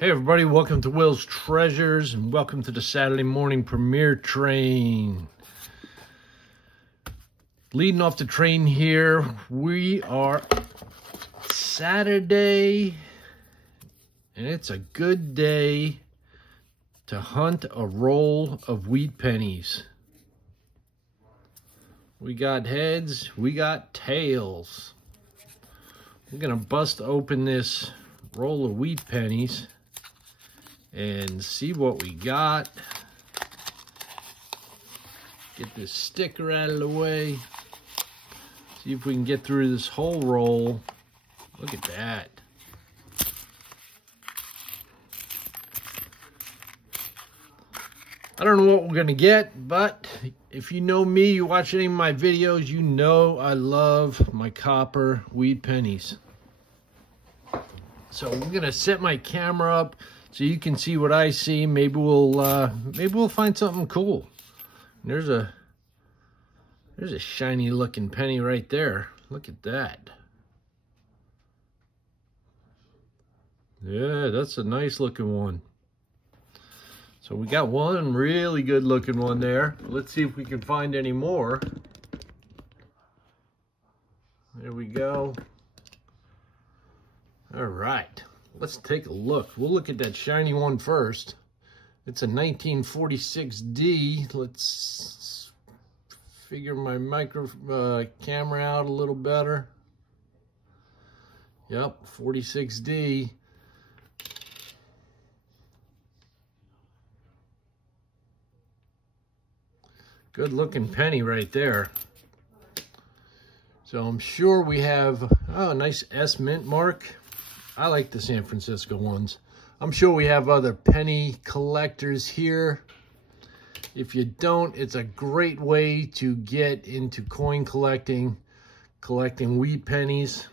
Hey everybody, welcome to Will's Treasures and welcome to the Saturday morning premiere train. Leading off the train here, we are Saturday and it's a good day to hunt a roll of wheat pennies. We got heads, we got tails. We're gonna bust open this roll of wheat pennies and see what we got. Get this sticker out of the way. See if we can get through this whole roll. Look at that. I don't know what we're gonna get, but if you know me, you watch any of my videos, you know I love my copper wheat pennies. So I'm gonna set my camera up so you can see what I see. Maybe we'll find something cool. There's a shiny looking penny right there. Look at that. Yeah, that's a nice looking one. So we got one really good looking one there. Let's see if we can find any more. There we go. All right. Let's take a look. We'll look at that shiny one first. It's a 1946D. Let's figure my camera out a little better. Yep, 46D. Good looking penny right there. So I'm sure we have, oh, a nice S mint mark. I like the San Francisco ones. I'm sure we have other penny collectors here. If you don't, it's a great way to get into coin collecting wheat pennies.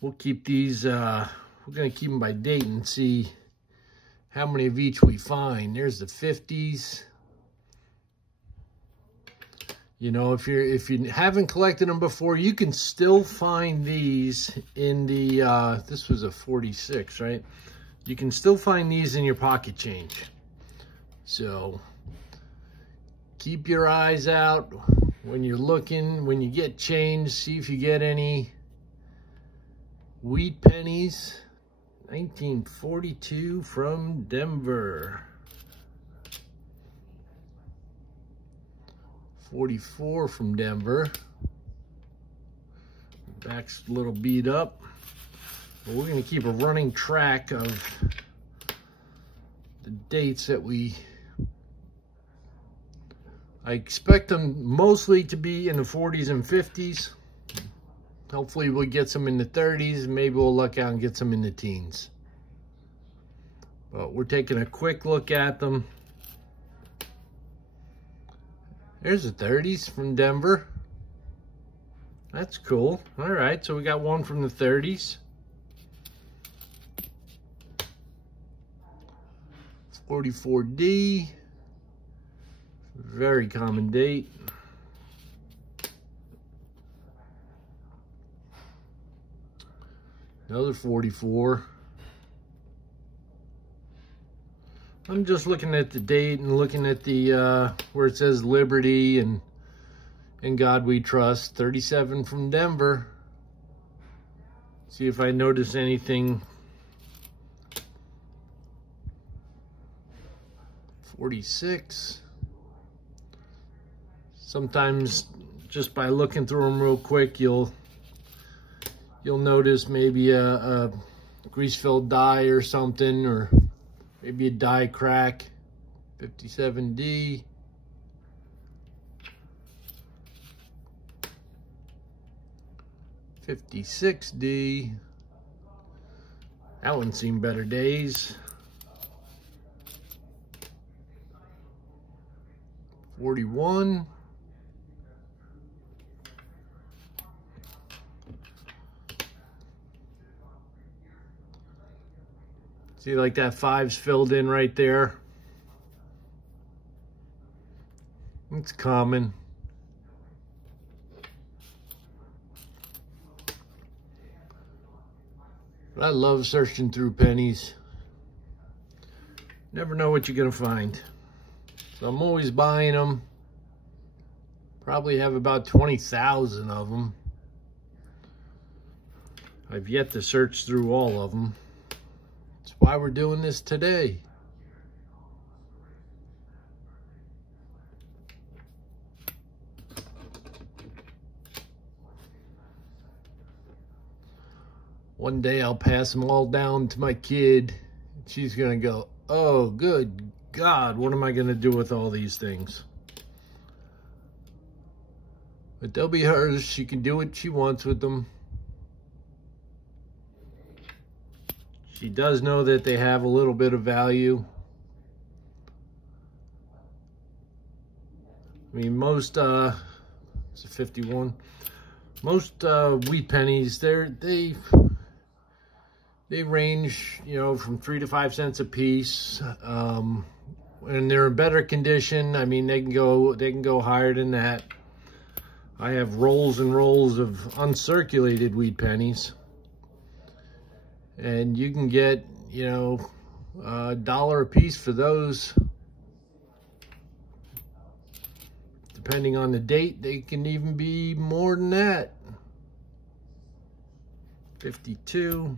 We'll keep these, we're gonna keep them by date and see how many of each we find. There's the 50s. You know, if you haven't collected them before, you can still find these in the, this was a 46, right? You can still find these in your pocket change. So keep your eyes out when you're looking, when you get change, see if you get any wheat pennies. 1942 from Denver. 44 from Denver. Back's a little beat up. But we're going to keep a running track of the dates that I expect them mostly to be in the 40s and 50s. Hopefully we'll get some in the 30s. Maybe we'll luck out and get some in the teens. But we're taking a quick look at them. There's the 30s from Denver. That's cool. All right, so we got one from the 30s. 44D. Very common date. Another 44. I'm just looking at the date and looking at the, where it says Liberty and In God We Trust. 37 from Denver. See if I notice anything. 46. Sometimes just by looking through them real quick, you'll notice maybe a grease-filled die or something, or maybe a die crack. 57D. 56D. That one's seen better days. 41. See, like that 5's filled in right there. It's common. I love searching through pennies. Never know what you're gonna find. So I'm always buying them. Probably have about 20,000 of them. I've yet to search through all of them. That's why we're doing this today. One day I'll pass them all down to my kid. She's gonna go, oh, good God, what am I gonna do with all these things? But they'll be hers. She can do what she wants with them. She does know that they have a little bit of value. I mean, most, it's a 51. Most wheat pennies, they range, you know, from 3 to 5 cents a piece. When they're in better condition, I mean, they can go higher than that. I have rolls and rolls of uncirculated wheat pennies, and you can get, you know, $1 a piece for those. Depending on the date, they can even be more than that. 52.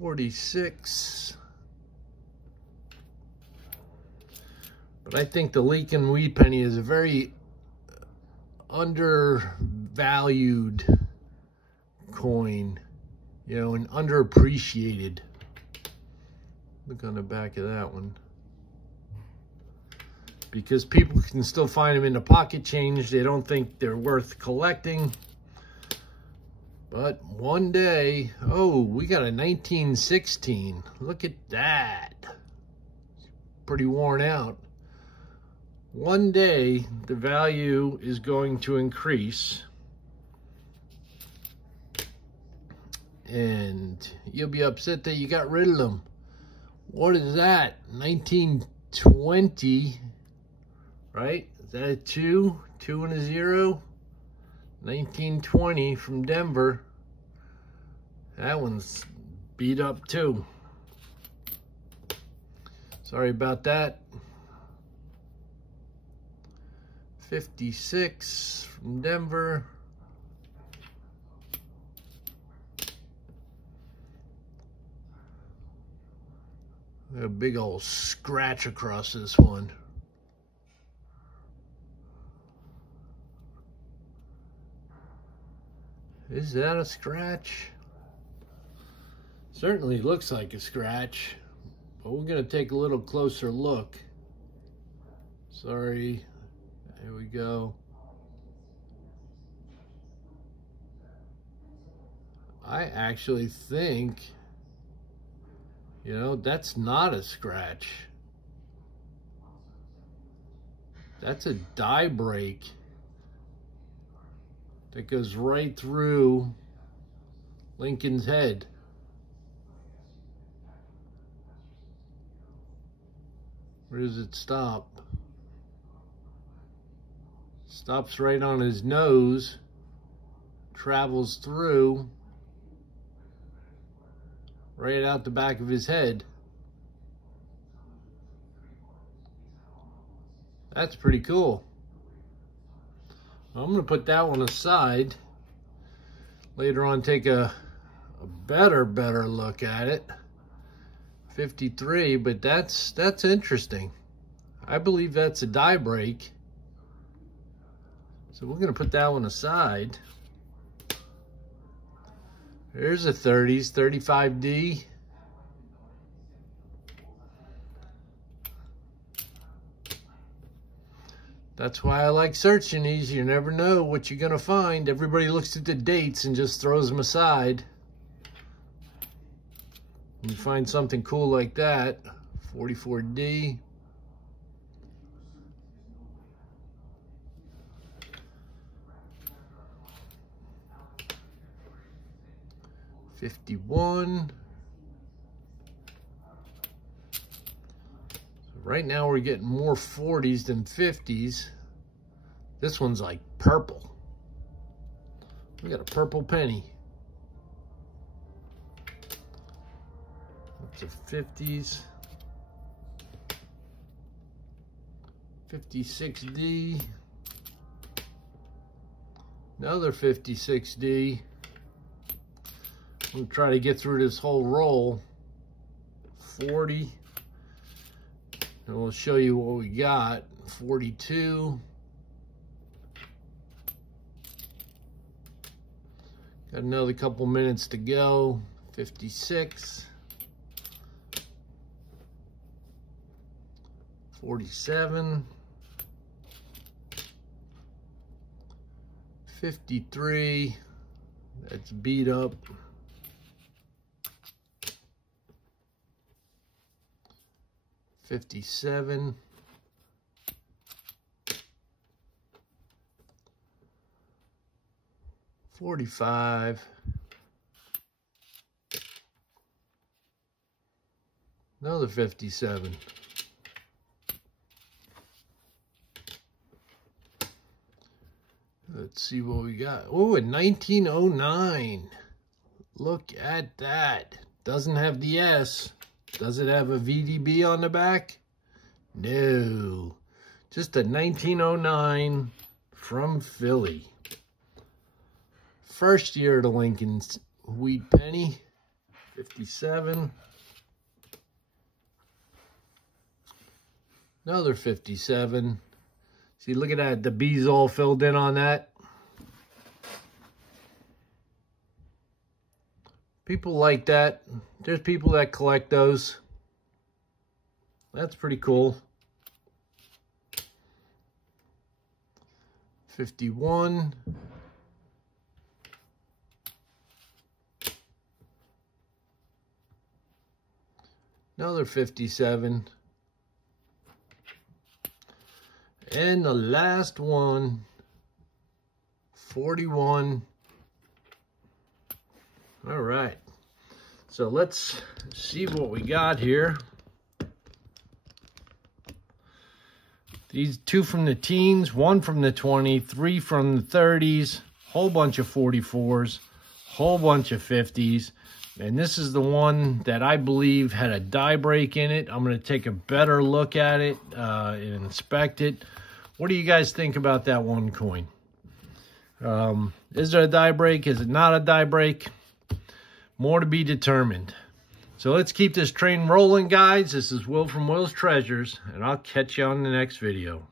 46. But I think the Lincoln wheat penny is a very undervalued coin, you know, and underappreciated. Look on the back of that one. Because people can still find them in the pocket change. They don't think they're worth collecting. But one day, oh, we got a 1916. Look at that. Pretty worn out. One day, the value is going to increase. And you'll be upset that you got rid of them. What is that? 1920, right? Is that a 2? 2 and a 0? 1920 from Denver. That one's beat up too. Sorry about that. 56 from Denver. A big old scratch across this one. Is that a scratch? Certainly looks like a scratch, but we're gonna take a little closer look. Sorry. There we go. I actually think, you know, that's not a scratch. That's a die break that goes right through Lincoln's head. Where does it stop? Stops right on his nose, travels through, right out the back of his head. That's pretty cool. I'm going to put that one aside. Later on, take a better look at it. 53, but that's interesting. I believe that's a die break. So we're going to put that one aside. There's a 30s, 35D. That's why I like searching these. You never know what you're going to find. Everybody looks at the dates and just throws them aside. When you find something cool like that, 44D. 51. So right now we're getting more 40s than 50s. This one's like purple. We got a purple penny. That's a 50s. 56D. Another 56D. We'll try to get through this whole roll. 40. And we'll show you what we got. 42. Got another couple minutes to go. 56. 47. 53. That's beat up. 57. 45. Another 57. Let's see what we got. Oh, a 1909. Look at that. Doesn't have the S. Does it have a VDB on the back? No. Just a 1909 from Philly. First year of the Lincoln Wheat Penny. 57. Another 57. See, look at that. The B's all filled in on that. People like that. There's people that collect those. That's pretty cool. 51. Another 57. And the last one, 41. All right. So let's see what we got here. These two from the teens, one from the 20, three from the 30s, whole bunch of 44s, whole bunch of 50s. And this is the one that I believe had a die break in it. I'm going to take a better look at it and inspect it. What do you guys think about that one coin? Is there a die break? Is it not a die break? More to be determined. So let's keep this train rolling, guys. This is Will from Will's Treasures, and I'll catch you on the next video.